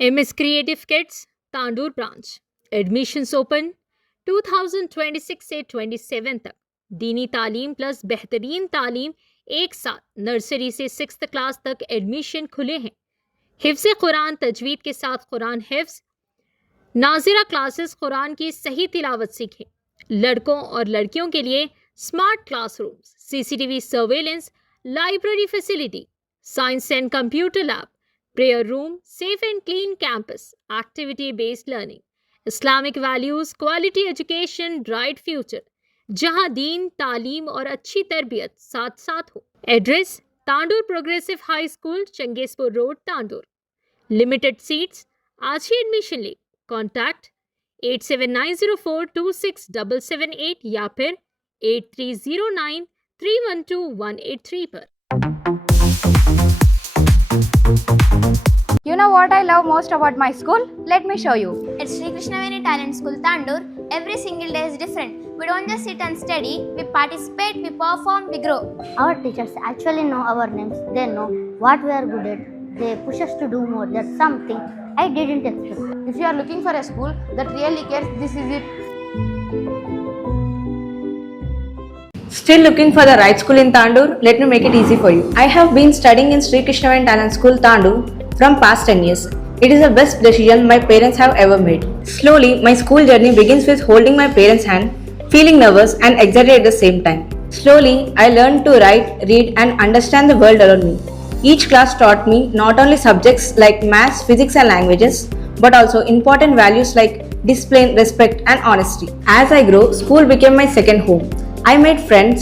MS Creative Kids, Tandur branch admissions open 2026 से 27 तक। दीनी तालीम प्लस बेहतरीन तालीम एक साथ। नर्सरी से 6th क्लास तक एडमिशन खुले हैं। हिफ्ज़ कुरान तजवीद के साथ कुरान हिफ्ज़, नाजिरा क्लासेस कुरान की सही तिलावत सीखें। लड़कों और लड़कियों के लिए smart classrooms, CCTV surveillance, library facility, science and computer lab, prayer room, safe and clean campus, activity based learning, Islamic values, quality education, bright future, जहां दीन, तालीम और अच्छी तरबियत साथ साथ हो। Address Tandur progressive high school, Changezpur road, Tandur. Limited seats. आज ही एडमिशन ले। कॉन्टैक्ट 8790426778 या फिर 8309312183 पर। You know what I love most about my school? Let me show you. At Sri Krishnaveni Talent School, Tandur, every single day is different. We don't just sit and study, we participate, we perform, we grow. Our teachers actually know our names. They know what we are good at. They push us to do more. That's something I didn't expect. If you are looking for a school that really cares, this is it. Still looking for the right school in Tandur? Let me make it easy for you. I have been studying in Sri Krishnaveni Talent School, Tandur from past 10 years. It is the best decision my parents have ever made. Slowly, my school journey begins with holding my parents' hand, feeling nervous and excited at the same time. Slowly, I learned to write, read and understand the world around me. Each class taught me not only subjects like maths, physics and languages, but also important values like discipline, respect and honesty. As I grew, school became my second home. I made friends,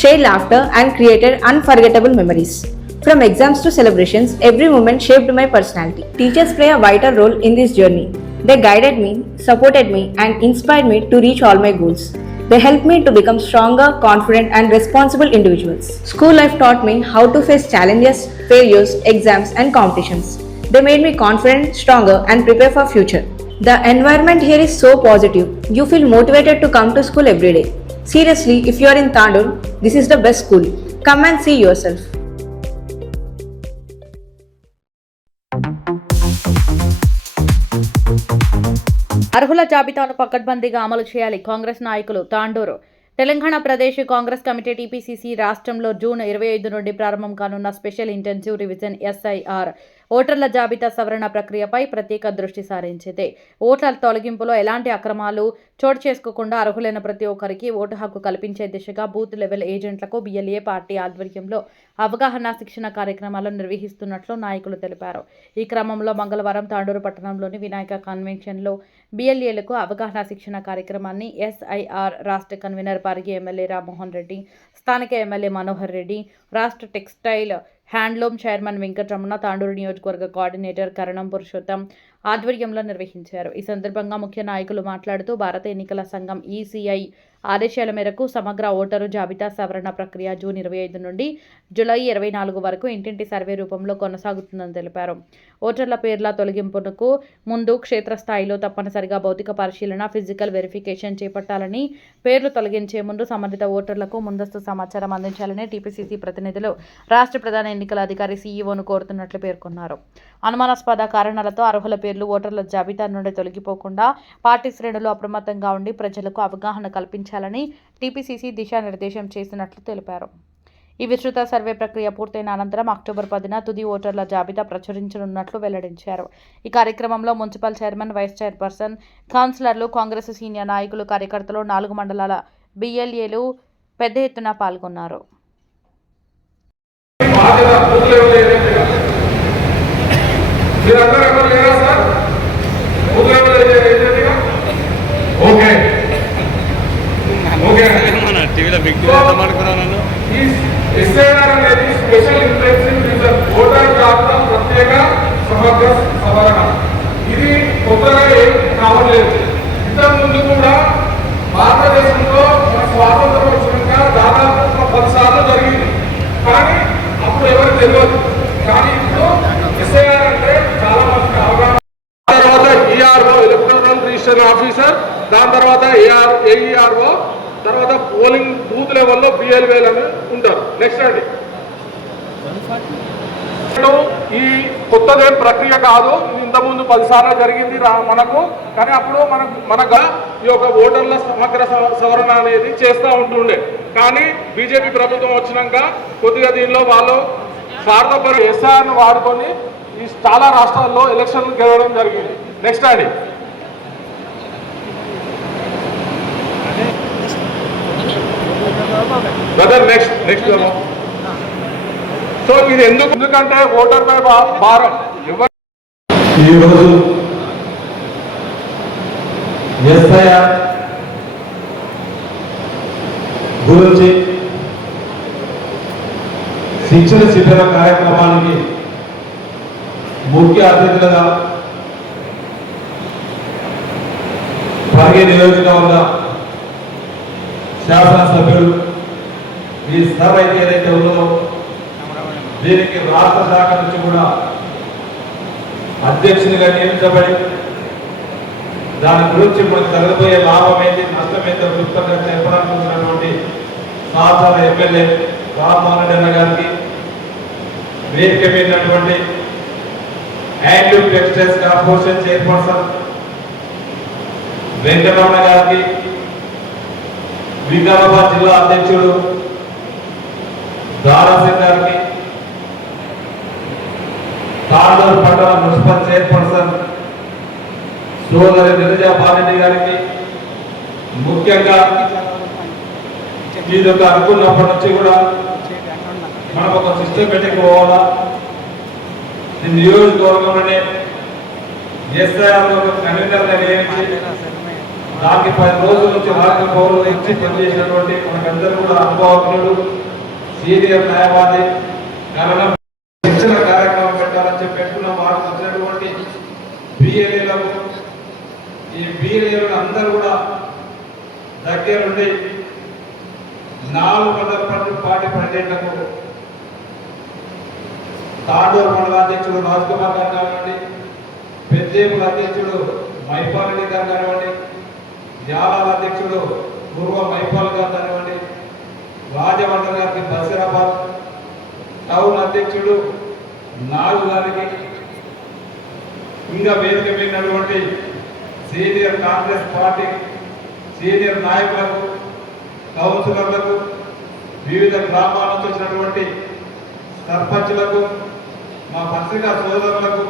shared laughter and created unforgettable memories. From exams to celebrations, every moment shaped my personality. Teachers play a vital role in this journey. They guided me, supported me and inspired me to reach all my goals. They helped me to become stronger, confident and responsible individuals. School life taught me how to face challenges, failures, exams and competitions. They made me confident, stronger and prepare for future. The environment here is so positive. You feel motivated to come to school every day. Seriously, if you are in Tandur, this is the best school. Come and see yourself. అర్హుల జాబితాను పకడ్బందీగా అమలు చేయాలి. కాంగ్రెస్ నాయకులు Tandur. Telangana Pradesh Congress committee TPCC రాష్ట్రంలో June 25 నుండి ప్రారంభం కానున్న స్పెషల్ ఇంటెన్సివ్ రివిజన్ SIR ఓటర్ల జాబితా సవరణ ప్రక్రియపై ప్రత్యేక దృష్టి సారించింది. ఓట్ల తొలగింపులో ఎలాంటి అక్రమాలు చోటు చేసుకోకుండా అర్హులైన ప్రతి ఒక్కరికి ఓటు హక్కు కల్పించే దిశగా బూత్ లెవెల్ ఏజెంట్లకు BLA పార్టీ ఆధ్వర్యంలో అవగాహన శిక్షణ కార్యక్రమాలు నిర్వహిస్తున్నట్లు నాయకులు తెలిపారు. ఈ క్రమంలో మంగళవారం తాండూరు పట్టణంలోని వినాయక కన్వెన్షన్లో BLAలకు అవగాహన శిక్షణ కార్యక్రమాన్ని SIR రాష్ట్ర కన్వీనర్ పార్గి ఎమ్మెల్యే రామ్మోహన్ రెడ్డి, స్థానిక ఎమ్మెల్యే మనోహర్ రెడ్డి, రాష్ట్ర textile handloom chairman Venkataramana, Tandur నియోజకవర్గ కోఆర్డినేటర్ కరణం పురుషోత్తం ఆధ్వర్యంలో నిర్వహించారు. ఈ సందర్భంగా ముఖ్య నాయకులు మాట్లాడుతూ భారత ఎన్నికల సంఘం ECI ఆదేశాల మేరకు సమగ్ర ఓటరు జాబితా సవరణ ప్రక్రియ జూన్ 25 నుండి జూలై 24 వరకు ఇంటింటి సర్వే రూపంలో కొనసాగుతుందని తెలిపారు. ఓటర్ల పేర్ల తొలగింపునకు ముందు క్షేత్రస్థాయిలో తప్పనిసరిగా భౌతిక పరిశీలన, ఫిజికల్ వెరిఫికేషన్ చేపట్టాలని, పేర్లు తొలగించే ముందు సంబంధిత ఓటర్లకు ముందస్తు సమాచారం అందించాలని TPCC ప్రతినిధులు రాష్ట్ర ప్రధాన ఎన్నికల అధికారి CEOను కోరుతున్నట్లు పేర్కొన్నారు. అనుమానాస్పద కారణాలతో అర్హుల పేర్లు ఓటర్ల జాబితా నుండి తొలగిపోకుండా పార్టీ శ్రేణులు అప్రమత్తంగా ఉండి ప్రజలకు అవగాహన కల్పించాలని TPCC దిశానిర్దేశం చేసినట్లు తెలిపారు. ఈ విస్తృత సర్వే ప్రక్రియ పూర్తయిన అనంతరం అక్టోబర్ 10న తుది ఓటర్ల జాబితా ప్రచురించనున్నట్లు వెల్లడించారు. ఈ కార్యక్రమంలో మున్సిపల్ చైర్మన్, వైస్ చైర్పర్సన్, కౌన్సిలర్లు, కాంగ్రెస్ సీనియర్ నాయకులు, కార్యకర్తలు, 4 మండలాల BLAలు పెద్ద ఎత్తున పాల్గొన్నారు. SIR అనేది స్పెషల్ ఇంటెన్సివ్ రివిజన్, ఓటర్ జాబితా ప్రత్యేక సమగ్ర సవరణ. ఇది కొత్తగా ఏం కావట్లేదు. ఇంతకుముందు కూడా భారతదేశంలో మన స్వాతంత్రం వచ్చినాక దాదాపు 10 సార్లు జరిగింది. కానీ అప్పుడు ఎవరికి తెలియదు. కానీ ఇప్పుడు SIR అంటే చాలా మందికి అవగాహన. తర్వాత ERO ఎలక్టోరల్ రిజిస్టర్ ఆఫీసర్, దాని తర్వాత AERO, తర్వాత పోలింగ్ బూత్ లెవెల్లో BLAలు ఉంటారు. నెక్స్ట్ అండి ఈ కొత్తదేం ప్రక్రియ కాదు, ఇంతకుముందు 10 సార్లు జరిగింది మనకు. కానీ అప్పుడు మనకు ఈ యొక్క ఓటర్ల సమగ్ర సవరణ అనేది చేస్తూ ఉంటుండే. కానీ బీజేపీ ప్రభుత్వం వచ్చినాక కొద్దిగా దీనిలో వాళ్ళు స్వార్థపర ఎస్ఆర్ను వాడుకొని ఈ చాలా రాష్ట్రాల్లో ఎలక్షన్లు గెలవడం జరిగింది. నెక్స్ట్ అండి, బ్రదర్ నెక్స్ట్. సో ఇది ఎందుకంటే ఓటర్ పై భారం ఈరోజు ఎస్ఐఆర్ గురించి శిక్షణ శిబిర కార్యక్రమానికి ముఖ్య అతిథులుగా పరిగి నియోజకవర్గ శాసనసభ్యులు ఈ సభ అయితే ఏదైతే ఉన్నదో దీనికి రాష్ట్ర శాఖ నుంచి కూడా అధ్యక్షునిగా నియమించబడి దాని గురించి మనకు జరగబోయే లాభం ఏంటి, నష్టం ఏంటో క్లుప్తంగా చెప్పడానికి సహచార ఎమ్మెల్యే రామ్మోహన్ రెడ్డి గారికి, వేదిక మీదటువంటి handloom textiles corporation chairperson Venkataramana గారికి, వికారాబాద్ జిల్లా అధ్యక్షుడు దారాసింగ్ గారికి, తాండూరు పట్టణ మున్సిపల్ చైర్పర్సన్ సోదరి నిరజా బారెడ్డి గారికి, ముఖ్యంగా ఇది ఒక అనుకున్నప్పటి నుంచి కూడా మనం ఒక సిస్టమేటిక్ పోవాలా, ఈ నియోజకవర్గంలోనే ఎస్ఐఆర్ ఒక కన్వీనర్గా నియమించి దానికి 10 రోజుల నుంచి రాష్ట్ర పౌరుల నుంచి పనిచేసినటువంటి మనకందరూ కూడా అనుభవజ్ఞుడు, సీనియర్ న్యాయవాది, కారణం శిక్షణ కార్యక్రమం పెట్టాలని చెప్పి పెట్టుకున్న వారికి వచ్చినటువంటి బిఎల్ఏలకు, ఈ బిఎల్ఏలు అందరూ కూడా దగ్గరుండి 4 మండల పార్టీ ప్రెసిడెంట్లకు తాండూరు మండలాధ్యక్షుడు రాజ్ కుమార్ గారు కానివ్వండి, పెద్దేపుల అధ్యక్షుడు మైపాల్ రెడ్డి గారు కానివ్వండి, యాలాల అధ్యక్షుడు పూర్వ మైపాల్ గారు కానివ్వండి, రాజమండ్రి గారికి బసిరాబాద్ టౌన్ అధ్యక్షుడు నాగు గారికి, ఇంకా వేదిక మీదటువంటి సీనియర్ కాంగ్రెస్ పార్టీ సీనియర్ నాయకులకు, కౌన్సిలర్లకు, వివిధ గ్రామాల నుంచి వచ్చినటువంటి సర్పంచులకు, మా పత్రికా సోదరులకు,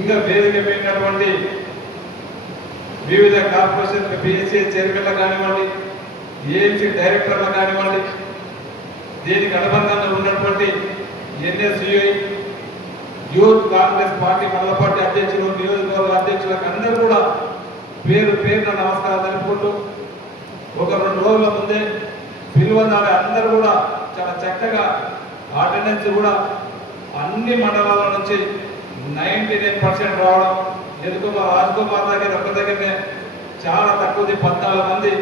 ఇంకా వేదిక మీదటువంటి వివిధ కార్పొరేషన్ పిఎస్సీ చైర్మన్లు కానివ్వండి, ఏఎంసీ డైరెక్టర్లు కానివ్వండి, దీనికి అనుబంధంగా ఉన్నటువంటి ఎన్ఎస్యుఐ యూత్ కాంగ్రెస్ పార్టీ మండల పార్టీ అధ్యక్షులు, నియోజకవర్గ అధ్యక్షులకు అందరూ కూడా పేరు పేరున నమస్కారం తెలుపుకుంటూ, ఒక 2 రోజుల ముందే పిలువనాలి అందరూ కూడా చాలా చక్కగా అటెండెన్స్ కూడా అన్ని మండలాల నుంచి 99% రావడం. ఎందుకు మా రాజ్కుమార్ దగ్గర ఒక్క దగ్గరనే చాలా తక్కువది 14 మంది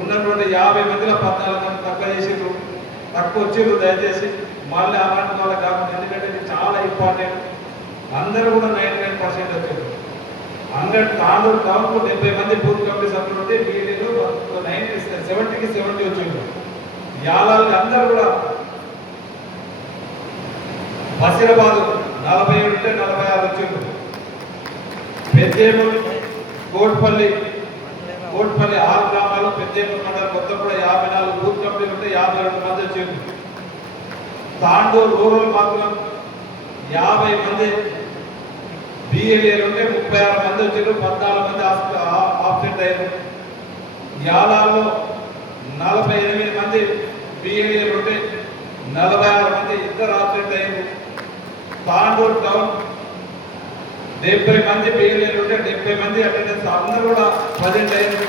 ఉన్నటువంటి 50 మందిలో 14 మంది తక్కువ చేసిండ్రు, తక్కువ వచ్చిండ్రు. దయచేసి మళ్ళీ అలాంటి వాళ్ళకి కాకుండా, ఎందుకంటే ఇది చాలా ఇంపార్టెంట్. అందరూ కూడా 99% వచ్చారు. 100 తాండూరు టౌన్కు 70 మంది బూత్ కమిటీ సభ్యులు ఉంటే వీళ్ళు 70కి 70 వచ్చిండ్రు. యాలాలు అందరూ కూడా బసిరాబాద్ 47 ఉంటే 46 వచ్చిండ్రు. పెద్దేములు కోట్పల్లి 6 గ్రామాలు, పెద్దేములు మండలం మొత్తం కూడా 54 బూత్ కమిటీలు ఉంటే 52 మంది వచ్చిండ్రు. తాండూరు రూరల్ మాత్రం 50 మంది బిఎల్ఏలు ఉంటే 36 మంది వచ్చిండ్రు, 14 మంది ఆబ్సెంట్ అయ్యారు. యాలాల్లో 48 మంది బిఎల్ఏలు ఉంటే 46 మంది ఇద్దరు ఆబ్సెంట్ అయ్యారు. తాండూరు టౌన్ 70 మంది బిఎల్ఏలు ఉంటే 70 మంది అటెండెన్స్ అందరూ కూడా ప్రజెంట్ అయ్యారు.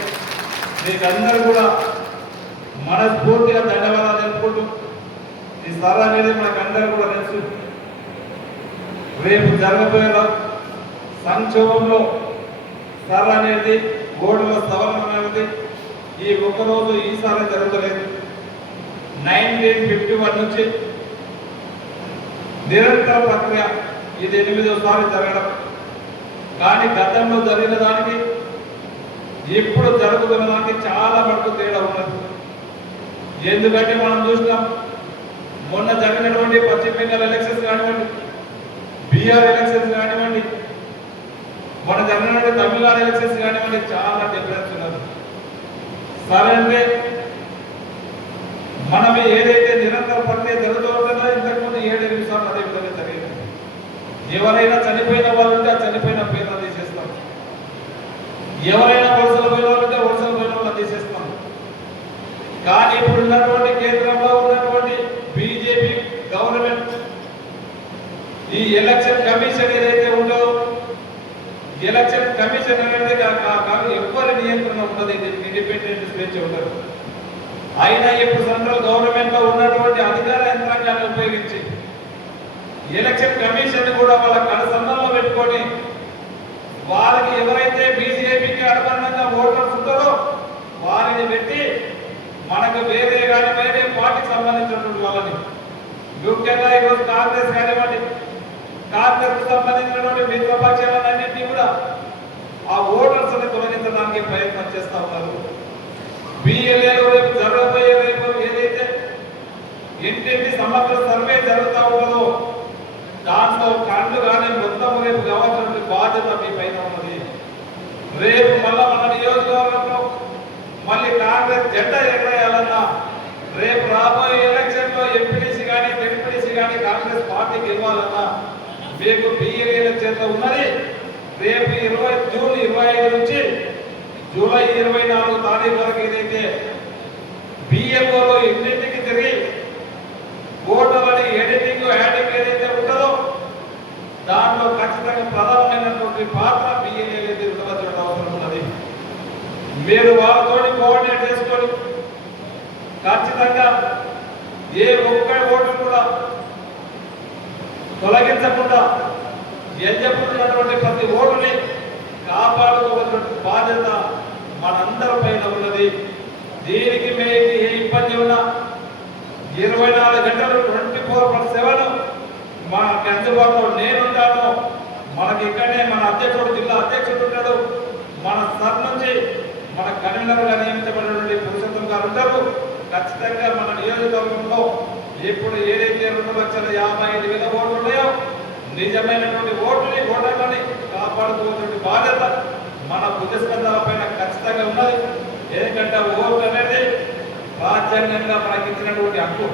మీకు అందరూ కూడా మనస్ఫూర్తిగా ధన్యవాదాలు తెలుపుకుంటూ, ఈ సభ అనేది మనకు అందరూ కూడా తెలుసు. రేపు జరగబోయే సంక్షోభంలో సభ అనేది ఓటుల సవరణ అనేది ఈ ఒక్కరోజు ఈసారి జరుగుతలేదు. 1951 నుంచి నిరంతర ప్రక్రియ, ఇది 8వసారి జరగడం. కానీ గతంలో జరిగిన దానికి ఇప్పుడు జరుగుతున్న దానికి చాలా మటుకు తేడా ఉన్నది. ఎందుకంటే మనం చూసినాం మొన్న జరిగినటువంటి పశ్చిమ బెంగాల్ ఎలక్షన్స్ కానివ్వండి, బీహార్ ఎలక్షన్స్ కానివ్వండి, మొన్న జరిగినటువంటి తమిళనాడు ఎలక్షన్స్ కానివ్వండి, చాలా డిఫరెన్స్ ఉన్నది. సరే అంటే మనం ఏదైతే నిరంతర ప్రక్రియ జరుగుతూ ఉంటుందో ఇంతకుముందు 7-8 సార్లు అదే విధంగా జరిగింది. ఎవరైనా చనిపోయిన వాళ్ళు ఉంటే ఆ చనిపోయిన పేర్లు తీసేస్తాం, ఎవరైనా వలసలు పోయిన వాళ్ళు ఉంటే వలసలు పోయిన వాళ్ళు తీసేస్తాం. కానీ ఇప్పుడు ఉన్నటువంటి కేంద్రంలో ఉన్నటువంటి బీజేపీ గవర్నమెంట్ ఈ ఎలక్షన్ కమిషన్ ఏదైతే ఉందో, ఎలక్షన్ కమిషన్ అనేది ఎవరి నియంత్రణ ఉంటుంది, ఇండిపెండెంట్ స్వేచ్ఛ ఉండదు. అయినా ఇప్పుడు సెంట్రల్ గవర్నమెంట్ లో ఉన్నటువంటి అధికార యంత్రాంగాన్ని ఉపయోగించి ఎలక్షన్ కమిషన్ కూడా వాళ్ళ కనుసంధానంలో పెట్టుకొని వారికి ఎవరైతే బీజేపీకి అనుబంధంగా ఓటర్స్ ఉంటారో వారిని పెట్టి మనకు వేరే కానీ వేరే పార్టీకి సంబంధించినటువంటి వాళ్ళని, ముఖ్యంగా ఈరోజు కాంగ్రెస్ కానివ్వండి, కాంగ్రెస్ సంబంధించినటువంటి మిత్రపక్షాలన్నింటినీ కూడా ఆ ఓటర్స్ ని తొలగించడానికి ప్రయత్నం చేస్తా ఉన్నారు. బిఎల్ఏలో రేపు జరగబోయే రేపు ఏదైతే ఇంటింటి సమగ్ర సర్వే జరుగుతూ ఉంటుందో దాంట్లో కళ్ళు కానీ మొత్తం రేపు కావాల్సిన బాధ్యత మీ పైన ఉన్నది. రేపు మళ్ళా మన నియోజకవర్గంలో మళ్ళీ కాంగ్రెస్ జెండా ఎగరేయాలన్నా, రేపు రాబోయే ఎలక్షన్ లో ఎంపీడీసీ కానీ జెడ్పీడీసీ కానీ కాంగ్రెస్ పార్టీకి ఇవ్వాలన్నా మీకు బిఎల్ఏల చేత ఉన్నది. రేపు జూన్ 25 నుంచి జూలై 24 తారీఖు వరకు ఏదైతే బిఎల్ఓలో ఇంటింటికి తిరిగి ఓటర్లని ఎడిటింగ్ యాడింగ్ ఏదైతే ఉంటుందో దాంట్లో ఖచ్చితంగా ప్రధానమైనటువంటి పాత్ర బిఎల్ఏ నిర్వహించడం అవసరం ఉన్నది. మీరు వాళ్ళతో కోఆర్డినేట్ చేసుకొని ఖచ్చితంగా ఏ ఒక్క ఓటు కూడా తొలగించకుండా ఎన్నికలున్నటువంటి ప్రతి ఓటుని కాపాడుకోవాల్సిన బాధ్యత మనందరి పైన ఉన్నది. దీనికి మీకు ఏ ఇబ్బంది ఉన్నా 24 గంటలు 24/7 మనకి అందుబాటులో నేనుంటాను. మనకి ఇక్కడనే మన అధ్యక్షుడు, జిల్లా అధ్యక్షుడు ఉంటాడు, మన సర్ నుంచి మన కన్వీనర్గా నియమించబడినటువంటి పురుషోత్తం గారు ఉంటారు. ఖచ్చితంగా మన నియోజకవర్గంలో ఇప్పుడు ఏదైతే 2,55,000 ఓట్లు ఉన్నాయో నిజమైనటువంటి ఓటర్లని కాపాడుకోవాల్సిన బాధ్యత మన భుజస్కంధాల పైన ఖచ్చితంగా ఉన్నది. ఎందుకంటే ఓటు అనేది రాజ్యాంగంగా మనకి ఇచ్చినటువంటి హక్కు.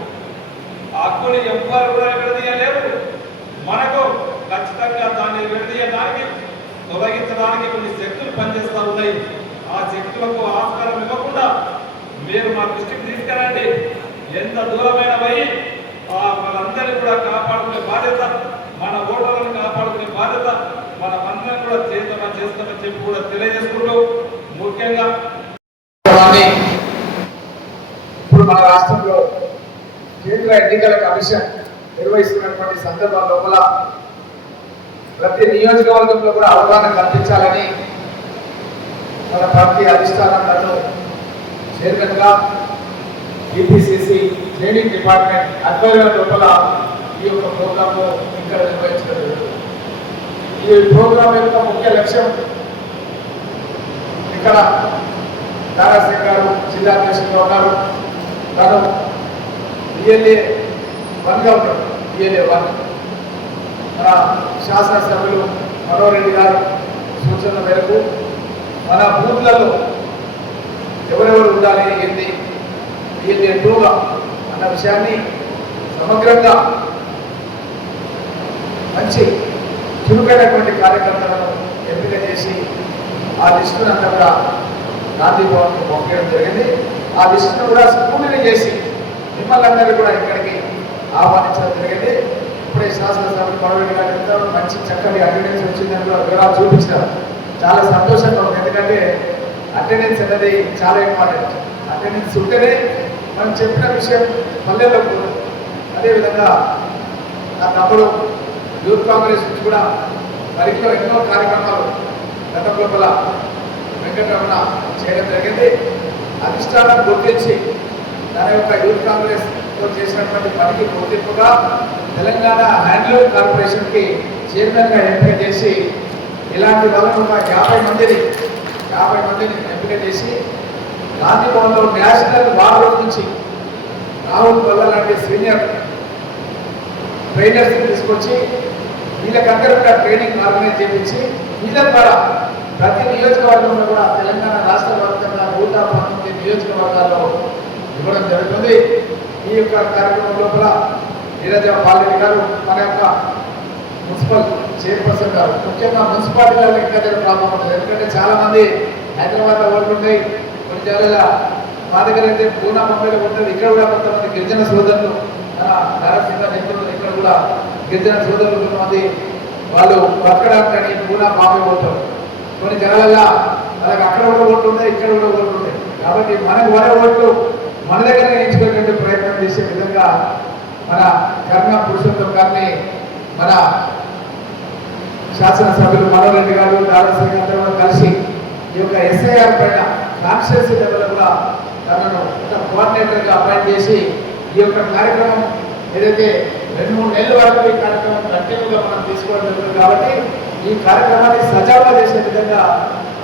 ఆ హక్కుని ఎవ్వరు కూడా విడదీయలేరు. మనకు ఖచ్చితంగా దాన్ని విడదీయడానికి, తొలగించడానికి కొన్ని శక్తులు పనిచేస్తూ ఉన్నాయి. ఆ శక్తులకు ఆస్కారం ఇవ్వకుండా మీరు మా దృష్టికి తీసుకురండి. ఎంత దూరమైన పోయి వాళ్ళందరినీ కూడా కాపాడుకునే బాధ్యత, మన ఓటర్లను కాపాడుకునే బాధ్యత మన మంత్రులను కూడా చేస్తామని చెప్పి కూడా తెలియజేసుకుంటూ, ముఖ్యంగా ఇప్పుడు మన రాష్ట్రంలో కేంద్ర ఎన్నికల కమిషన్ నిర్వహిస్తున్నటువంటి సందర్భం లోపల ప్రతి నియోజకవర్గంలో కూడా అవగాహన కల్పించాలని మన పార్టీ అధిష్టానం నన్ను చైర్మన్గా టీపీసీసీ ట్రైనింగ్ డిపార్ట్మెంట్ ఆధ్వర్యం లోపల ఈ యొక్క ప్రోగ్రామ్ ఇక్కడ నిర్వహించడం జరుగుతుంది. ఈ ప్రోగ్రామ్ యొక్క ముఖ్య లక్ష్యం ఇక్కడ దారాసింగ్ గారు జిల్లా అధ్యక్షులుగా ఉన్నారు. తను బిఎల్ఏ 1గా ఉంటాడు. బిఎల్ఏ 1 మన శాసనసభ్యులు మనోహర్ రెడ్డి గారు సూచనల మేరకు మన బూత్లలో ఎవరెవరు ఉండాలి, ఏంటి బిఎల్ఏ 2గా అన్న విషయాన్ని సమగ్రంగా మంచి చురుకైనటువంటి కార్యకర్తలను ఎంపిక చేసి ఆ లిస్టును అంతా కూడా గాంధీ భవన్కు పంపించడం జరిగింది. ఆ లిస్టును కూడా స్కూల్ని చేసి మిమ్మల్ని అందరినీ కూడా ఇక్కడికి ఆహ్వానించడం జరిగింది. ఇప్పుడే శాసనసభ్యులు మనోహర్ గారు చెప్తారు, మంచి చక్కటి అటెండెన్స్ వచ్చిందని కూడా వివరాలు చూపించినారు. చాలా సంతోషంగా ఉంది. ఎందుకంటే అటెండెన్స్ అనేది చాలా ఇంపార్టెంట్. అటెండెన్స్ ఉంటేనే మనం చెప్పిన విషయం పల్లెల్లో పోతుంది. అదేవిధంగా నా తమ్ముడు యూత్ కాంగ్రెస్ నుంచి కూడా మరిలో ఎన్నో కార్యక్రమాలు గత లోపల వెంకటరమణ చేయడం జరిగింది. అధిష్టానం గుర్తించి తన యొక్క యూత్ కాంగ్రెస్తో చేసినటువంటి పనికి గుర్తింపుగా తెలంగాణ హ్యాండ్లూమ్ కార్పొరేషన్కి చైర్మన్గా ఎంపిక చేసి ఇలాంటి వాళ్ళను ఒక 50 మందిని ఎంపిక చేసి గాంధీ భవన్లో నేషనల్ వార్ రూమ్ నుంచి రాహుల్ వల్ల లాంటి సీనియర్ ట్రైనర్స్ తీసుకొచ్చి వీళ్ళకందరూ కూడా ట్రైనింగ్ ఆర్గనైజ్ చేయించి వీళ్ళ ద్వారా ప్రతి నియోజకవర్గంలో కూడా తెలంగాణ రాష్ట్ర వ్యాప్తంగా 119 నియోజకవర్గాల్లో ఇవ్వడం జరుగుతుంది. ఈ యొక్క కార్యక్రమం లోపల నీరజ పాలరెడ్డి గారు మన యొక్క మున్సిపల్ చైర్పర్సన్ గారు ముఖ్యంగా మున్సిపాలిటీలలో ఇంకా ప్రాబ్లం ఉంటుంది. ఎందుకంటే చాలామంది హైదరాబాద్లో ఓట్లు ఉంటాయి, కొన్ని జాగాల మా దగ్గర అయితే పూనా ముంబైలో ఉంటుంది. ఇక్కడ కూడా కొంతమంది గిరిజన సోదరులు మన నారాయణ నేతృత్వం ఇక్కడ కూడా గిరిజన సోదరులు కొంతమంది వాళ్ళు బతకడానికి కానీ పూనా బాంబే పోతారు. కొన్ని జనాల వాళ్ళకి అక్కడ కూడా ఓట్లు ఉంటాయి, ఇక్కడ కూడా ఓట్లు ఉంటాయి. కాబట్టి మనకు వరే ఓట్లు మన దగ్గర ఎంచుకునేటువంటి ప్రయత్నం చేసే విధంగా మన కరుణ పురుషోత్తం గారిని మన శాసనసభ్యులు మనోహర్ రెడ్డి గారు దాదాపు అందరూ కలిసి ఈ యొక్క ఎస్ఐఆర్ పైన కాన్స్టిట్యూన్సీ లెవెల్ కూడా తనను కోఆర్డినేటర్గా అపాయింట్ చేసి ఈ యొక్క కార్యక్రమం ఏదైతే 2-3 నెలల వరకు ఈ కార్యక్రమం కంటిన్యూగా మనం తీసుకోవడం జరుగుతుంది. కాబట్టి ఈ కార్యక్రమాన్ని సజావుగా చేసే విధంగా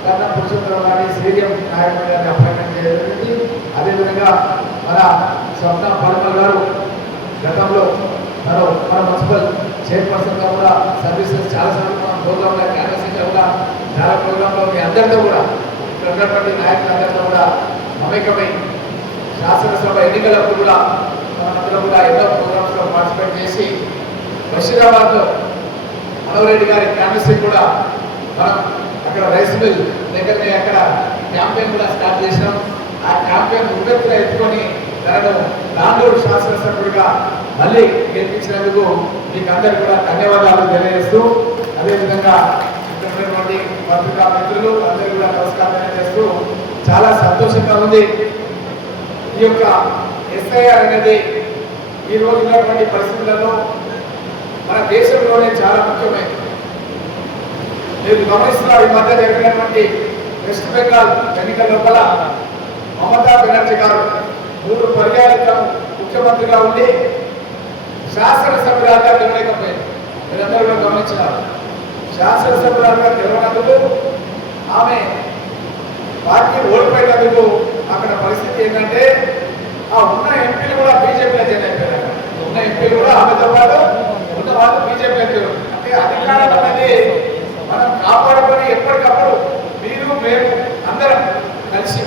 కన్నా పురుషోత్తరం గారి శ్రీజం నాయకుడు గారిని అపాయింట్మెంట్ చేయడం జరిగింది. అదేవిధంగా మన స్వప్న పడమల్ గారు గతంలో తను మన మున్సిపల్ చైర్పర్సన్గా కూడా సర్వీసెస్ చాలాసార్లు మన ప్రోగ్రాంలో క్యాన్వసింగ్లో కూడా చాలా ప్రోగ్రాంలో మీ అందరితో కూడా ఉన్నటువంటి నాయకులందరితో కూడా మమేకమై శాసనసభ ఎన్నికలప్పుడు కూడా మనందరూ కూడా ఎన్నో ప్రోగ్రామ్స్లో పార్టిసిపేట్ చేసి బషీరాబాద్లో మనోహర్ రెడ్డి గారి క్యాన్వసింగ్ కూడా మనం అక్కడ రైస్ మిల్ దగ్గరనే అక్కడ క్యాంపెయిన్ కూడా స్టార్ట్ చేసినాం. ఆ క్యాంపెయిన్ ఉపెత్తుగా ఎత్తుకొని తనను తాండూరు శాసనసభ్యుడిగా మళ్ళీ గెలిపించినందుకు మీకు అందరికీ కూడా ధన్యవాదాలు తెలియజేస్తూ, అదేవిధంగా ఇక్కడున్నటువంటి పత్రికా మిత్రులు అందరికీ కూడా నమస్కారం తెలియజేస్తూ చాలా సంతోషంగా ఉంది. ఈ యొక్క ఎస్ఐఆర్ అనేది ఈ రోజు ఉన్నటువంటి పరిస్థితులలో మన దేశంలోనే చాలా ముఖ్యమైనది. మీరు గమనిస్తున్నారు, ఈ మధ్య జరిగినటువంటి వెస్ట్ బెంగాల్ ఎన్నికల లోపల మమతా బెనర్జీ గారు 3 పర్యాయాలు ముఖ్యమంత్రిగా ఉండి శాసనసభ్యురాలుగా గెలవలేకపోయింది. మీరందరూ కూడా గమనించినారు. శాసనసభ్యురాలుగా గెలవనందుకు ఆమె పార్టీ ఓడిపోయినందుకు అక్కడ పరిస్థితి ఏంటంటే ఆ ఉన్న ఎంపీలు కూడా బీజేపీలో జాయిన్ అయిపోయారు. ఉన్న ఎంపీలు కూడా ఆమెతో పాటు ఉన్న వాళ్ళు బీజేపీలో. అంటే అధికారం అనేది మనం కాపాడుకొని ఎప్పటికప్పుడు మీరు మేము అందరం కలిసి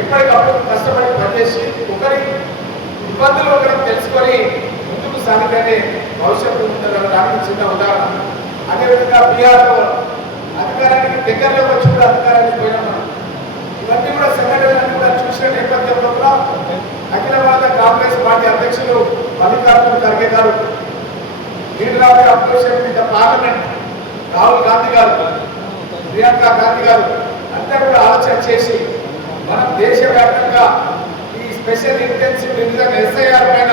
ఎప్పటికప్పుడు కష్టపడి పనిచేసి ఒకరి ఇబ్బందులు ఒకరికి తెలుసుకొని ముందుకు సాగితేనే భవిష్యత్తు ఉంటుందనడానికి చిన్న ఉదాహరణ. అదేవిధంగా బీహార్లో అధికారానికి దగ్గరలోకి వచ్చి కూడా అధికారానికి పోయినాం. ఇవన్నీ కూడా సంఘటనలు కూడా చూసిన నేపథ్యంలో కూడా అఖిల భారత కాంగ్రెస్ పార్టీ అధ్యక్షులు మల్లికార్జున ఖర్గే గారు, leader of the opposition in the parliament Rahul Gandhi గారు, ప్రియాంక గాంధీ గారు అందరూ కూడా ఆలోచన చేసి మనం దేశవ్యాప్తంగా ఈ స్పెషల్ ఇంటెన్సివ్ రివిజన్ ఎస్ఐఆర్ పైన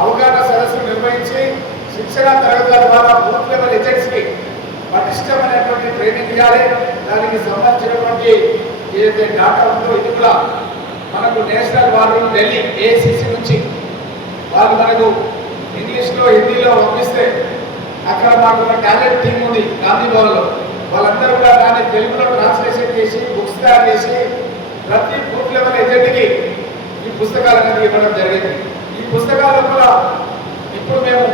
అవగాహన సదస్సులు నిర్వహించి శిక్షణా తరగతుల ద్వారా బూత్ లెవెల్ ఏజెంట్స్కి పటిష్టమైనటువంటి ట్రైనింగ్ ఇవ్వాలి. దానికి సంబంధించినటువంటి ఏదైతే డాటా ఉందో ఇది కూడా మనకు నేషనల్ వాళ్ళు ఢిల్లీ ఏఐసిసి నుంచి వాళ్ళు మనకు ఇంగ్లీష్లో హిందీలో పంపిస్తే అక్కడ మాకు ఒక టాలెంట్ టీమ్ ఉంది గాంధీ భవన్లో. వాళ్ళందరూ కూడా దాన్ని తెలుగులో ట్రాన్స్లేషన్ చేసి బుక్స్ తయారు చేసి ప్రతి బూత్ లెవెల్ ఏజెంట్కి ఈ పుస్తకాలు అనేది ఇవ్వడం జరిగింది. ఈ పుస్తకాలు కూడా ఇప్పుడు మేము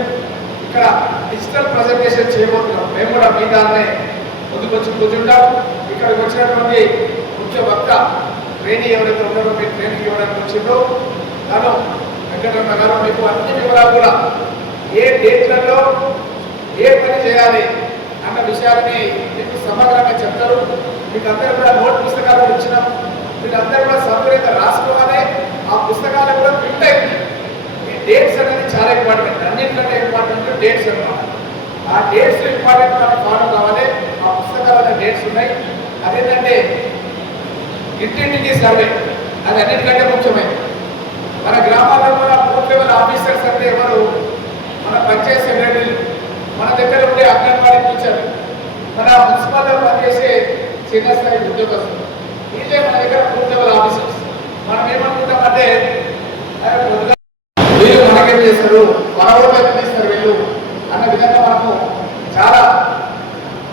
ఇక్కడ డిజిటల్ ప్రజెంటేషన్ చేయబోతున్నాం. మేము కూడా మీ దాన్నే ముందుకొచ్చి కూర్చుంటాం. ఇక్కడికి వచ్చినటువంటి ముఖ్య వక్త ట్రైనింగ్ ఎవరైతే ఉన్నారో మీరు ట్రైనింగ్ ఇవ్వడానికి వచ్చిందో తను వెంకటరమణ గారు మీకు అన్ని వివరాలు కూడా ఏ డేట్లలో ఏ పని చేయాలి అన్న విషయాన్ని మీకు సమగ్రంగా చెప్తారు. మీకు అందరూ కూడా నోట్ పుస్తకాలు ఇచ్చినాం. మీరందరూ కూడా సౌకర్యంగా రాసుకోవాలి. ఆ పుస్తకాలు కూడా ప్రింట్ అయింది. ఈ డేట్స్ అనేది చాలా ఇంపార్టెంట్. అన్నింటికంటే ఇంపార్టెంట్ డేట్స్ అన్నమాట. ఆ డేట్స్ ఇంపార్టెంట్ మనం ఫాలో కావాలి. ఆ పుస్తకాల డేట్స్ ఉన్నాయి. అదేంటంటే ఇంటింటికి సర్వే, అది అన్నిటికంటే ముఖ్యమైనది. మన గ్రామాల్లో కూడా బూత్ లెవెల్ ఆఫీసర్స్ అంటే ఎవరు? మన పంచాయత్ సెక్రటరీలు, మన దగ్గర ఉండే అంగన్వాడీ టీచర్లు, మన మున్సిపల్లో పనిచేసే చిన్న స్థాయి ఉద్యోగస్తులు, వీళ్ళే మన దగ్గర బూత్ లెవెల్ ఆఫీసర్స్. మనం ఏమనుకుంటామంటే వీళ్ళు మనకేం చేస్తారు, మన ఓట్లు తీస్తారు వీళ్ళు అన్న విధంగా మనము చాలా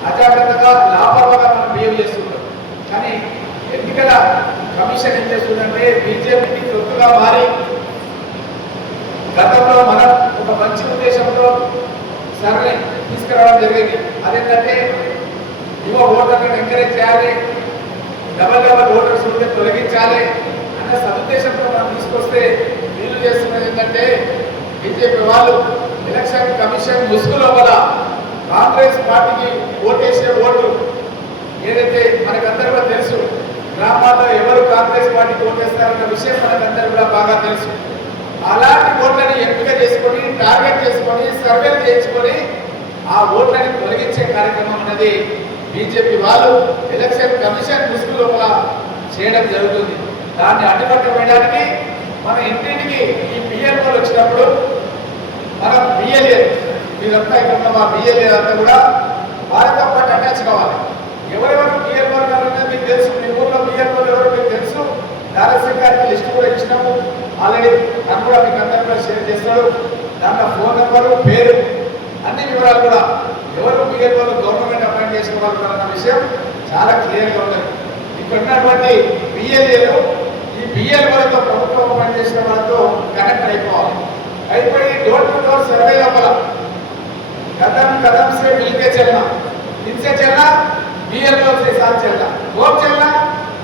అజాగ్రత్తగా లాభాలుగా మనం బిహేవ్ చేస్తుంటాం. కానీ ఎన్నికల కమిషన్ ఏం చేస్తుందంటే బీజేపీకి తొత్తుగా మారి గతంలో మనం ఒక మంచి ఉద్దేశంతో సర్వే తీసుకురావడం జరిగింది. అదేంటంటే యువ ఓటర్లను ఎంకరేజ్ చేయాలి, డబల్ ఓటర్స్ ఉంటే తొలగించాలి అన్న సదుద్దేశంతో మనం తీసుకొస్తే వీళ్ళు చేస్తున్నది ఏంటంటే బీజేపీ వాళ్ళు ఎలక్షన్ కమిషన్ ముసుగు లోపల కాంగ్రెస్ పార్టీకి ఓటేసే ఓట్లు ఏదైతే మనకందరూ కూడా తెలుసు, గ్రామాల్లో ఎవరు కాంగ్రెస్ పార్టీకి ఓటేస్తారన్న విషయం మనకందరూ కూడా బాగా తెలుసు. అలాంటి ఓట్లని ఎంపిక చేసుకొని టార్గెట్ చేసుకొని సర్వేలు చేయించుకొని ఆ ఓట్లని తొలగించే కార్యక్రమం అనేది బీజేపీ వాళ్ళు ఎలక్షన్ కమిషన్ ముసుగు లోపల చేయడం జరుగుతుంది. దాన్ని అడ్డుకట్ట వేయడానికి మన ఇంటింటికి ఈ పిఎల్ఓలు వచ్చినప్పుడు మన బిఎల్ఏ మీరంతా ఇక్కడ ఉన్న మా బిఎల్ఏ అంతా కూడా వారితో పాటు అటాచ్ కావాలి. ఎవరెవరు బిఎల్ఓ ఉన్నారనేది మీకు తెలుసు, మీ ఊర్లో బిఎల్ఓలు ఎవరు మీకు తెలుసు. దారసింగ్ గారికి లిస్ట్ కూడా ఇచ్చినాము ఆల్రెడీ, తను కూడా మీకు అందరూ కూడా షేర్ చేస్తాడు. దాంట్లో ఫోన్ నెంబరు, పేరు, అన్ని వివరాలు కూడా ఎవరు బిఎల్ఓలు గవర్నమెంట్ అపాయింట్ చేసిన వాళ్ళు అన్న విషయం చాలా క్లియర్గా ఉన్నాయి. ఇక్కడ ఉన్నటువంటి బిఎల్ఏలు ఈ బిఎల్ఓలతో ప్రభుత్వం అపాయింట్ చేసిన వాళ్ళతో కనెక్ట్ అయిపోవాలి. అయిపోయి డోర్ టు డోర్ సర్వే లోపల कदम कदम से मिलके चलना, इनसे चलना, बीएलओ से साथ चलना, वो चलना,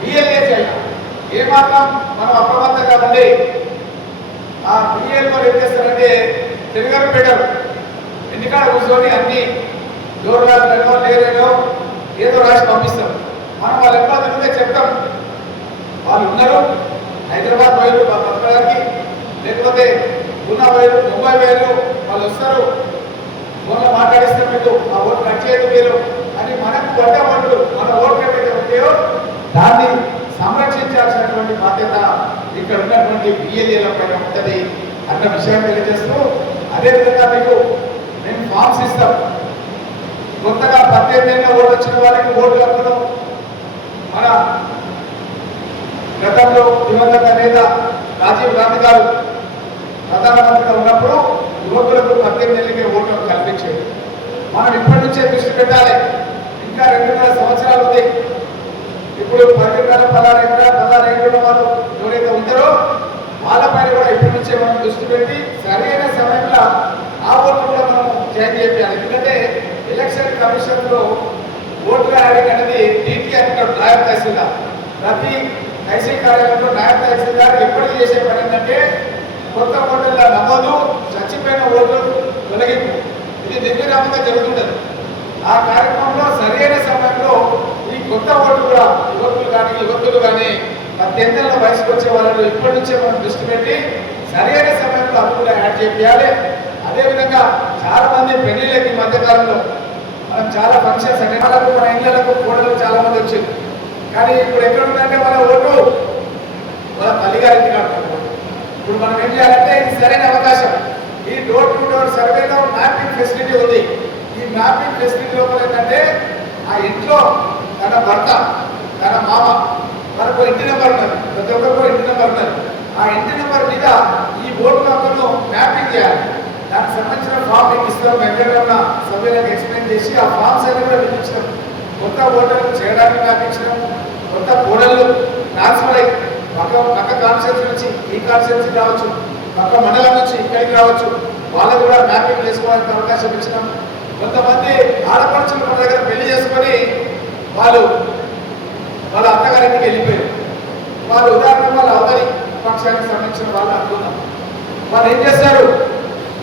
बीएलए चलना. ये मात्र మనం అప్రమత్తంగా ఉండి ఆ బిఎల్ఓ ఏం చేస్తారంటే తిరగరు పెట్టరు, ఎందుకంటే కూర్చొని అన్ని దూరాలను లేరేనో ఏదో రాసి పంపిస్తారు. మనం వాళ్ళు ఎట్లా తిరిగితే చెప్తాం, వాళ్ళు ఉన్నారు హైదరాబాద్ పోయారు బతకడానికి, లేకపోతే పూనా పోయారు, ముంబై పోయారు, వాళ్ళు వస్తారు ఫోన్లో మాట్లాడిస్తే మీకు ఆ ఓటు కట్ చేయదు మీరు అని మనకు కొట్ట ఓట్లు మన ఓట్లు ఏవైతే ఉంటాయో దాన్ని సంరక్షించాల్సినటువంటి బాధ్యత ఇక్కడ ఉన్నటువంటి బిఎల్ఏల పైన ఉంటుంది అన్న విషయం తెలియజేస్తూ, అదేవిధంగా మీకు మేము ఫామ్స్ ఇస్తాం. కొత్తగా 18 ఏళ్ళ ఓటు వచ్చిన వారికి ఓటు హక్కును మన గతంలో దివంగత నేత రాజీవ్ గాంధీ గారు ప్రధానమంత్రిగా ఉన్నప్పుడు యువకులకు 18 ఏళ్ళకే ఓటు కల్పించేది. మనం ఇప్పటి నుంచే దృష్టి పెట్టాలి. ఇంకా 2.5 సంవత్సరాలు ఉంది. ఇప్పుడు 16 ఏళ్ళ వాళ్ళు ఎవరైతే ఉంటారో వాళ్ళపైన కూడా ఇప్పటి నుంచే మనం దృష్టి పెట్టి సరైన సమయంలో ఆ ఓట్లు కూడా మనం జాయిన్ చేయాలి. ఎందుకంటే ఎలక్షన్ కమిషన్లో ఓట్ల యాడింగ్ అనేది డీటీ అంటారు నాయబ్ తహసీల్దార్. ప్రతి తహసీల్ కార్యాలయంలో నాయబ్ తహసీల్దార్ ఎప్పటికీ చేసే పని ఏంటంటే కొత్త ఓటర్ల నమోదు, చచ్చిపోయిన ఓట్లు తొలగింపు, ఇది నిర్విరామంగా జరుగుతుంటుంది. ఆ కార్యక్రమంలో సరైన సమయంలో ఈ కొత్త ఓట్లు కూడా యువకులు కానీ 18 ఏళ్ళ వయసుకు వచ్చే వాళ్ళని ఇప్పటి నుంచే మనం దృష్టి పెట్టి సరైన సమయంలో అది కూడా యాడ్ చేయాలి. అదేవిధంగా చాలా మంది పెళ్లిళ్ళకి మధ్యకాలంలో మనం చాలా ఫంక్షన్స్ అంటే వాళ్ళకు మన ఇళ్లకు కోడలు చాలా మంది వచ్చింది. కానీ ఇప్పుడు ఎక్కడ ఉందంటే మన ఓటు వాళ్ళ తల్లిగారింటి కాదు. ఇప్పుడు మనం ఏం చేయాలంటే ఇది సరైన అవకాశం. ఈ డోర్ టు డోర్ సర్వేలో మ్యాపింగ్ ఫెసిలిటీ ఉంది. ఈ మ్యాపింగ్ ఫెసిలిటీ లోపల ఏంటంటే ఆ ఇంట్లో తన భర్త, తన మామ, మనకు ఇంటి నెంబర్ ఉన్నది, ప్రతి ఒక్కరికి ఇంటి నెంబర్ ఉన్నది. ఆ ఇంటి నెంబర్ మీద ఈ ఓటు హక్కును మ్యాపింగ్ చేయాలి. దానికి సంబంధించిన ఫామ్ మీకు ఇస్తాం, వెంకటరమణ సభ్యులకు ఎక్స్ప్లెయిన్ చేసి ఆ ఫామ్స్ అన్ని కూడా విధించడం, కొత్త ఓటర్లు చేయడానికి మ్యాపించడం, కొత్త కోడళ్ళు ట్రాన్స్ఫర్ అయ్యి పక్క కాన్స్టిట్యూన్సీ నుంచి ఈ కాన్స్టిట్యూన్సీ రావచ్చు, పక్క మండలం నుంచి ఇక్కడికి రావచ్చు, వాళ్ళకు కూడా మ్యాపింగ్ చేసుకోవడానికి అవకాశం ఇచ్చినాం. కొంతమంది ఆడపడుచులు మన దగ్గర పెళ్లి చేసుకొని వాళ్ళ అత్తగారింటికి వెళ్ళిపోయారు. వాళ్ళు ఉదాహరణ వాళ్ళ అవతలి పక్షానికి సంబంధించిన వాళ్ళు అనుకున్నాం. వాళ్ళు ఏం చేస్తారు,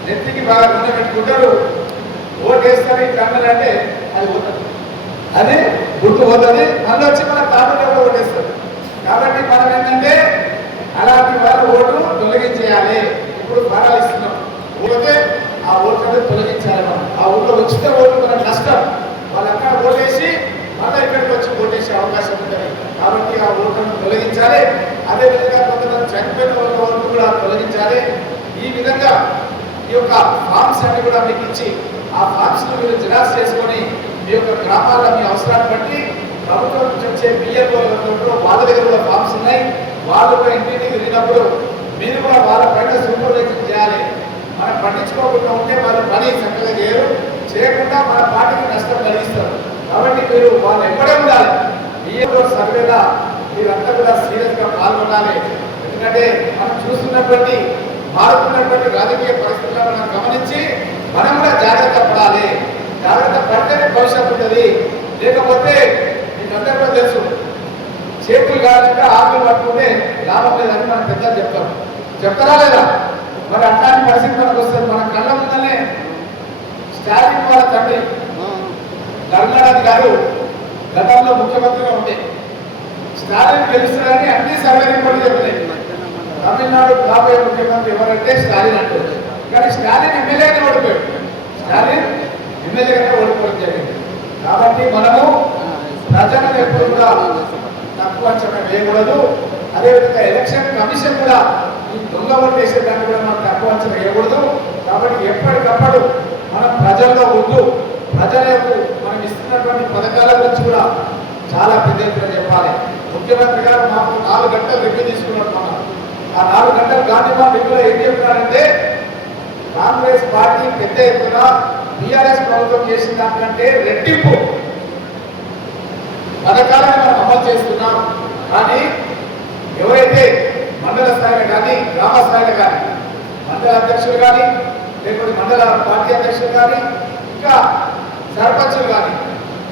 నెత్తికి బాగా నూనె పెట్టుకుంటారు, ఓటు వేస్తారు, ఈ కన్నులు అంటే అది పోతుంది, అది గుర్తు పోతుంది, మళ్ళీ వచ్చి మన తాతలు ఓటేస్తారు. కాబట్టి మనం ఏంటంటే అలాంటి వాళ్ళ ఓటు తొలగించేయాలి. ఇప్పుడు భారాలు ఇస్తున్నాం, పోతే ఆ ఓట్లను తొలగించాలి. మనం ఆ ఊళ్ళో వచ్చితే ఓటు మన నష్టం, వాళ్ళు అక్కడ ఓటేసి మళ్ళీ ఇక్కడికి వచ్చి ఓటేసే అవకాశం ఉంటుంది. కాబట్టి ఆ ఓట్లను తొలగించాలి. అదేవిధంగా కొంతమంది చనిపోయిన వాళ్ళ ఓట్లు కూడా తొలగించాలి. ఈ విధంగా ఈ యొక్క ఫామ్స్ అన్ని కూడా మీకు ఇచ్చి ఆ ఫామ్స్ను మీరు జిరాక్స్ చేసుకొని మీ యొక్క గ్రామాల్లో మీ అవసరాన్ని బట్టి ప్రభుత్వం నుంచి వచ్చే బియ్యంలో వాళ్ళ దగ్గర కూడా ఫామ్స్ ఉన్నాయి. వాళ్ళు కూడా ఇంటికి తిరిగినప్పుడు మీరు కూడా వాళ్ళ పైన సూపర్వైజన్ చేయాలి. మనం పట్టించుకోకుండా ఉంటే వాళ్ళ పని చక్కగా చేయకుండా మన పార్టీకి నష్టం కలిగిస్తారు. కాబట్టి మీరు వాళ్ళు ఎక్కడే ఉండాలి. బియ్యంలో సర్వేలా మీరంతా కూడా సీరియస్గా పాల్గొనాలి. ఎందుకంటే మనం చూస్తున్నటువంటి మారుతున్నటువంటి రాజకీయ పరిస్థితులను మనం గమనించి మనం కూడా జాగ్రత్త పడాలి. జాగ్రత్త పడితేనే భవిష్యత్తు ఉంటుంది. లేకపోతే మీకు అందరికీ తెలుసు, చేతులు కాలేక ఆకులు పట్టుకుంటే లాభం లేదని మనం పెద్దలు చెప్తారా లేదా? మరి అట్లాంటి పరిస్థితి మనకు వస్తుంది. మన కళ్ళ ముందనే స్టాలిన్ వాళ్ళ తండ్రి కరుణానిధి గారు గతంలో ముఖ్యమంత్రిగా ఉంటే స్టాలిన్ గెలుస్తారని అన్ని సర్వే రిపోర్ట్లు చెప్తున్నాయి. తమిళనాడు రాబోయే ముఖ్యమంత్రి ఎవరంటే స్టాలిన్ అంటారు. కానీ స్టాలిన్ ఎమ్మెల్యేగానే ఓడిపోయాడు. స్టాలిన్ ఎమ్మెల్యేగానే ఓడిపోవడం జరిగింది. కాబట్టి మనము ప్రజలను ఎప్పుడు కూడా తక్కువ అంచనా వేయకూడదు. అదేవిధంగా ఎలక్షన్ కమిషన్ కూడా ఈ దొంగ ఓటు వేసేదాన్ని కూడా మనం తక్కువ అంచనా వేయకూడదు. కాబట్టి ఎప్పటికప్పుడు మనం ప్రజల్లో ఉంటూ ప్రజలకు మనం ఇస్తున్నటువంటి పథకాల గురించి కూడా చాలా పెద్ద ఎత్తున చెప్పాలి. ముఖ్యమంత్రి గారు మాకు 4 గంటలు రివ్యూ తీసుకున్నాడు. ఆ 4 గంటలు గాంధీభవన్ రివ్యూలో ఏం చెప్తున్నారంటే, కాంగ్రెస్ పార్టీ పెద్ద ఎత్తున టీఆర్ఎస్ ప్రభుత్వం చేసిన దానికంటే రెట్టింపు పథకాలను మనం అమలు చేస్తున్నాం. కానీ ఎవరైతే మండల స్థాయిలో కానీ గ్రామ స్థాయిలో కానీ మండల అధ్యక్షులు కానీ లేకపోతే మండల పార్టీ అధ్యక్షులు కానీ ఇంకా సర్పంచులు కానీ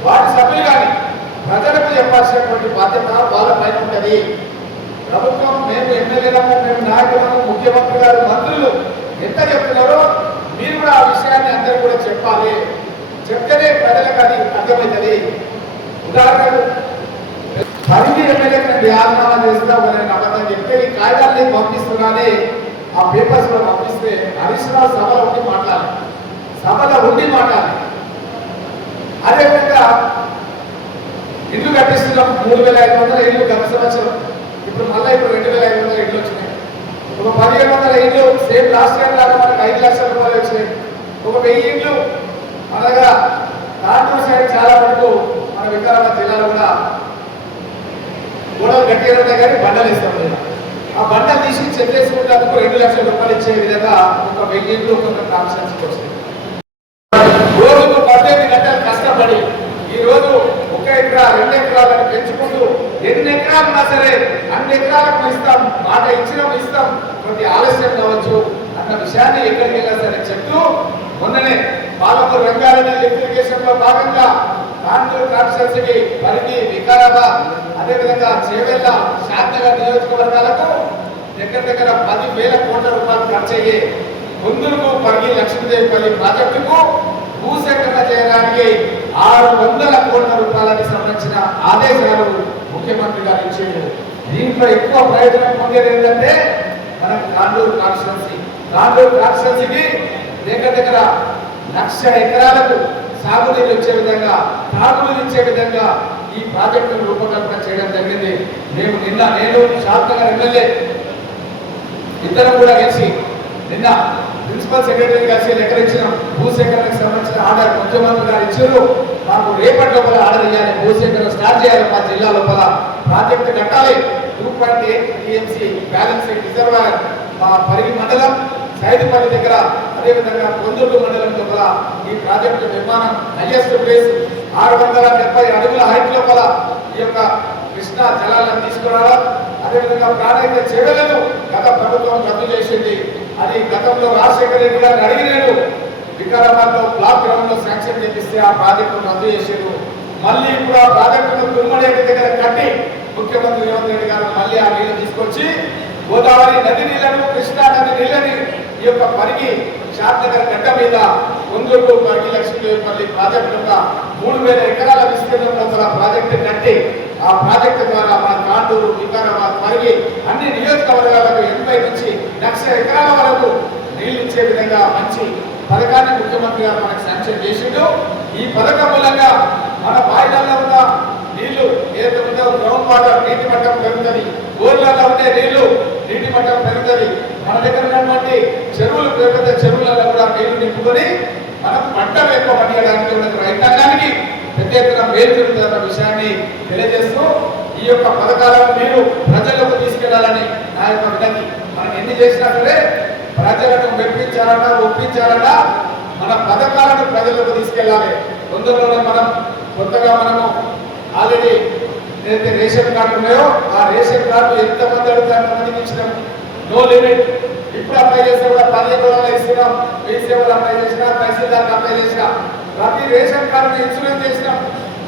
వార్డు సభ్యులు కానీ ప్రజలకు చెప్పాల్సినటువంటి బాధ్యత వాళ్ళ పైన ఉంటుంది. ప్రభుత్వం మేము ఎమ్మెల్యేలకు, మేము నాయకులకు, ముఖ్యమంత్రి గారు, మంత్రులు ఎంత చెప్తున్నారో మీరు కూడా ఆ విషయాన్ని అందరూ కూడా చెప్పాలి. చెప్తేనే ప్రజలకు అది అర్థమవుతుంది. ఉదాహరణకు పరిధి ఎమ్మెల్యేకి నేను రాజీనామా చేస్తా నేను అబద్ధం చెప్తే ఈ కాగితాలు నేను పంపిస్తున్నానే ఆ పేపర్స్ లో పంపిస్తే హరీష్ రావు సభలో ఉండి మాట్లాడాలి. అదేవిధంగా ఇల్లు కట్టిస్తున్నాం. 3,500 ఇల్లు గత సంవత్సరం, ఇప్పుడు 2,500 ఇల్లు వచ్చినాయి. ఒక 1,700 ఇల్లు సేమ్ లాస్ట్ ఇయర్ లాగా మనకు 5 లక్షల రూపాయలు వచ్చినాయి. ఒక 1000 ఇల్లు మన దగ్గర తాండూరు సైడ్ చాలా మటుకు మన వికారాబాద్ జిల్లాలో కూడా గోడలు గట్టిగా ఉంటాయి కానీ బండలు ఇస్తాం. ఆ బండలు తీసి చెత్తేసుకుంటేందుకు 2 లక్షల రూపాయలు ఇచ్చే విధంగా ఒక 1000 ఇల్లు ఒక్కొక్క కాన్స్టిట్యూన్సీకి వచ్చినాయి. రోజుకు 18 గంటలు కష్టపడి ఈ రోజు 1 ఎకరా 2 ఎకరాలను పెంచుకుంటూ ఎన్ని ఎకరాలు ఉన్నా సరే అన్ని ఎకరాలకు ఇస్తాం, మాట ఇచ్చినప్పుడు ఇస్తాం, కొద్ది ఆలస్యం కావచ్చు అన్న విషయాన్ని ఎక్కడికి వెళ్ళా సరే చెప్తూ మొన్ననే పాలమూరు రంగారెడ్డి ఎలక్ట్రిఫికేషన్ లో భాగంగా తాండూరు కాన్స్టిట్యూన్సీకి పరిధి, వికారాబాద్, అదేవిధంగా చేవెళ్ళ, శాంతనగర్ నియోజకవర్గాలకు దగ్గర 10,000 కోట్ల రూపాయలు ఖర్చు అయ్యే కొందరుకు పరిగి లక్ష్మీదేవిపల్లి ప్రాజెక్టుకు భూసేకరణ చేయడానికి 600 కోట్ల రూపాయలకు సంబంధించిన ఆదేశాలు ముఖ్యమంత్రి గారు ఇచ్చారు. దీంట్లో ఎక్కువ ప్రయోజనం పొందేది ఏంటంటే మనకు తాండూరు కాన్స్టిట్యూన్సీకి దగ్గర 1,00,000 ఎకరాలకు సాగునీరు ఇచ్చే విధంగా, తాగునీరు ఇచ్చే విధంగా ఈ ప్రాజెక్టును రూపకల్పన చేయడం జరిగింది. నేను శాంతనగర్ ఎమ్మెల్యే ఇద్దరం కూడా కలిసి నిన్న ప్రిన్సిపల్ సెక్రటరీ కలిసి లెటర్ ఇచ్చినాం. భూసేకరణకు సంబంధించిన ఆర్డర్ ముఖ్యమంత్రి గారు ఇచ్చారు. మాకు రేపటి లోపల ఆర్డర్ ఇవ్వాలి, భూసేకరణ స్టార్ట్ చేయాలి. మా జిల్లా లోపల ప్రాజెక్టు కట్టాలి. 2.8 టీఎంసీ బ్యాలెన్స్ రిజర్వాయర్ మా పరిగి మండలం సైదుపల్లి దగ్గర, అదేవిధంగా కొందూరు మండలం లోపల ఈ ప్రాజెక్టు నిర్మాణం హైయెస్ట్ ప్లేస్ 670 అడుగుల హైట్ లోపల ఈ యొక్క కృష్ణా జలాలను తీసుకురావడం. అదేవిధంగా ప్రాణాయిత చేవెళ్లను గత ప్రభుత్వం రద్దు చేసింది. అది గతంలో రాజశేఖర రెడ్డి గారిని అడిగినాడు. వికారాబాద్ లో బ్లాక్ గ్రౌండ్ లో శాంక్షన్ చేపిస్తే ఆ ప్రాజెక్టును రద్దు చేశారు. మళ్ళీ ఇప్పుడు ఆ ప్రాజెక్టును తుమ్మడేటి దగ్గర కట్టి ముఖ్యమంత్రి రేవంత్ రెడ్డి గారు మళ్ళీ ఆ నీళ్లు తీసుకొచ్చి గోదావరి నది నీళ్లను, కృష్ణా నది నీళ్లని ఈ యొక్క పరిగి శాంతనగర్ గడ్డ మీద కొందరు పరిగి లక్ష్మీదేవిపల్లి ప్రాజెక్టుగా 3,000 ఎకరాల విస్తీర్ణంలో గల ప్రాజెక్టు కట్టి ఆ ప్రాజెక్టు ద్వారా మన తాండూరు, వికారాబాద్, పరిగి అన్ని నియోజకవర్గాలకు 80 నుంచి 1,00,000 ఎకరాల వరకు నీళ్లు ఇచ్చే విధంగా మంచి పథకాన్ని ముఖ్యమంత్రి గారు మనకు శాంక్షన్ చేసిండు. ఈ పథకం మూలంగా మన బాయిలలో ఉన్న నీళ్లు ఏదైతే ఉందో గ్రౌండ్ వాటర్ నీటి మట్టం పెరుగుతుంది, బోర్లలో ఉండే నీటి మట్టం పెరుగుతుంది. మన దగ్గర ఉన్నటువంటి చెరువులు, పెద్ద చెరువులలో కూడా నీళ్లు నింపుకొని మనకు పంటలు ఎక్కువ పండించడానికి రైతాంగానికి పెద్ద ఎత్తున మేలు జరుగుతున్న విషయాన్ని తెలియజేస్తూ ఈ యొక్క పథకాలను మీరు ప్రజలకు తీసుకెళ్లాలని నా యొక్క వినతి. మనం ఎన్ని చేసినా సరే ప్రజలను మెప్పించాలన్నా, ఒప్పించాలన్నా మన పథకాలను ప్రజలకు తీసుకెళ్లాలి. తొందరలోనే కొత్తగా మనము ఆల్రెడీ ఏదైతే రేషన్ కార్డు ఉన్నాయో ఆ రేషన్ కార్డు ఎంతమంది అడుగుతారు, ఎంతమందికి ఇచ్చినాం. No limit. ఇప్పుడు అప్లై చేస్తే కూడా 15 రోజుల్లో ఇస్తున్నాం. మీ సేవలు అప్లై చేసినా, తహసీల్దార్కి అప్లై చేసినా, ప్రతి రేషన్ కార్డుని ఇన్సూరెన్స్ చేసినాం.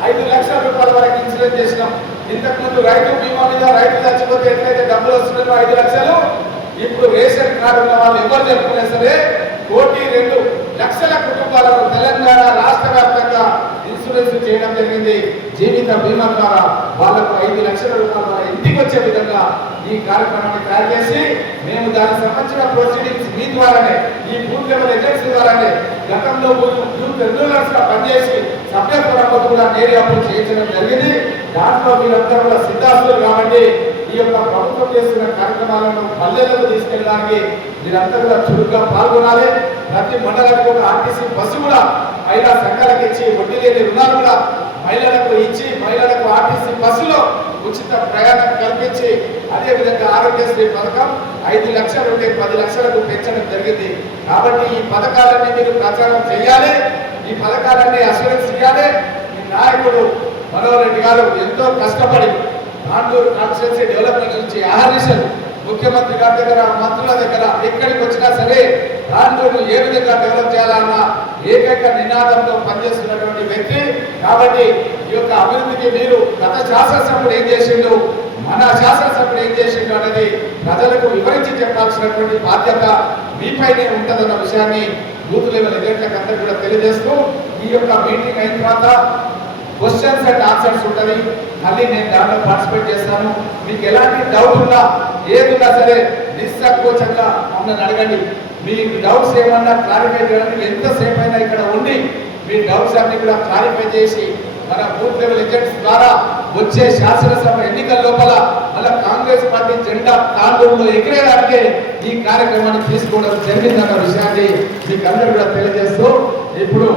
5 లక్షల రూపాయల వరకు ఇన్సూరెన్స్ చేసినాం. ఇంతకుముందు రైతు బీమా మీద రైతు చచ్చిపోతే ఎట్లయితే డబ్బులు వస్తున్నాయో 5 లక్షలు, ఇప్పుడు రేషన్ కార్డు ఉన్న వాళ్ళు ఎవరు చెప్పుకున్నా సరే 1,02,00,000 కుటుంబాలకు తెలంగాణ రాష్ట్ర వ్యాప్తంగా ఇన్సూరెన్స్ చేయడం జరిగింది. జీవిత బీమా ద్వారా వాళ్లకు 5 లక్షల రూపాయల ద్వారా ఇంటికి వచ్చే విధంగా ఈ కార్యక్రమాన్ని తయారు చేసి మేము దానికి సంబంధించిన ప్రొసీడింగ్స్ మీ ద్వారానే, ఈ బూత్ లెవెల్ ఏజెన్సీ ద్వారానే గతంలో యూత్ రెగ్యులర్స్ గా పనిచేసి సభ్యత్వం కూడా నేరే అప్పుడు చేయించడం జరిగింది. దాంట్లో మీరందరూ కూడా సిద్ధాస్తులు కాబట్టి ఈ యొక్క ప్రభుత్వం చేస్తున్న కార్యక్రమాలను పల్లెలకు తీసుకెళ్ళడానికి మీరంతా కూడా చురుగ్గా పాల్గొనాలి. ప్రతి మండలానికి ఒక ఆర్టీసీ బస్సు కూడా మహిళా సంఘాలకు ఇచ్చి, వడ్డీ లేని రుణాలు కూడా మహిళలకు ఇచ్చి, మహిళలకు ఆర్టీసీ బస్సులో ఉచిత ప్రయాణం కల్పించి, అదేవిధంగా ఆరోగ్యశ్రీ పథకం 5 లక్షల నుండి 10 లక్షలకు పెంచడం జరిగింది. కాబట్టి ఈ పథకాలన్నీ మీరు ప్రచారం చేయాలి, ఈ పథకాలన్నీ అష్యూరెన్స్ చేయాలి. ఈ నాయకుడు మనోహర్ రెడ్డి గారు ఎంతో కష్టపడి తాండూరు కాన్స్టిట్యున్సీ డెవలప్మెంట్ నుంచి ఆహర్నిశలు ముఖ్యమంత్రి గారి దగ్గర, మంత్రుల దగ్గర ఎక్కడికి వచ్చినా సరే తాండూరును ఏ విధంగా డెవలప్ చేయాలన్న ఏకైక నినాదంతో పనిచేస్తున్నటువంటి వ్యక్తి. కాబట్టి ఈ యొక్క అభివృద్ధికి మీరు గత శాసనసభ్యుడు ఏం చేసిండు, మన శాసనసభ్యుడు ఏం చేసిండు అనేది ప్రజలకు వివరించి చెప్పాల్సినటువంటి బాధ్యత మీపైనే ఉంటుందన్న విషయాన్ని బూత్ లెవెల్ ఏజెంట్లకు అందరికీ కూడా తెలియజేస్తూ, ఈ యొక్క మీటింగ్ అయిన తర్వాత క్వశ్చన్స్ అండ్ ఆన్సర్స్ ఉంటుంది. మళ్ళీ నేను దాంట్లో పార్టిసిపేట్ చేస్తాను. మీకు ఎలాంటి డౌట్ ఉన్నా, ఏదున్నా సరే నిస్సంకోచంగా మమ్మల్ని అడగండి. మీ డౌట్స్ ఏమన్నా క్లారిఫై చేయడానికి ఎంతసేపు అయినా ఇక్కడ ఉండి మీ డౌట్స్ అన్ని కూడా క్లారిఫై చేసి మన బూత్ లెవెల్ ఏజెంట్స్ ద్వారా వచ్చే శాసనసభ ఎన్నికల లోపల మళ్ళీ కాంగ్రెస్ పార్టీ జెండా తాండూరులో ఎగిరేదానికే ఈ కార్యక్రమాన్ని తీసుకోవడం జరిగిందన్న విషయాన్ని మీకు అందరూ కూడా తెలియజేస్తూ ఇప్పుడు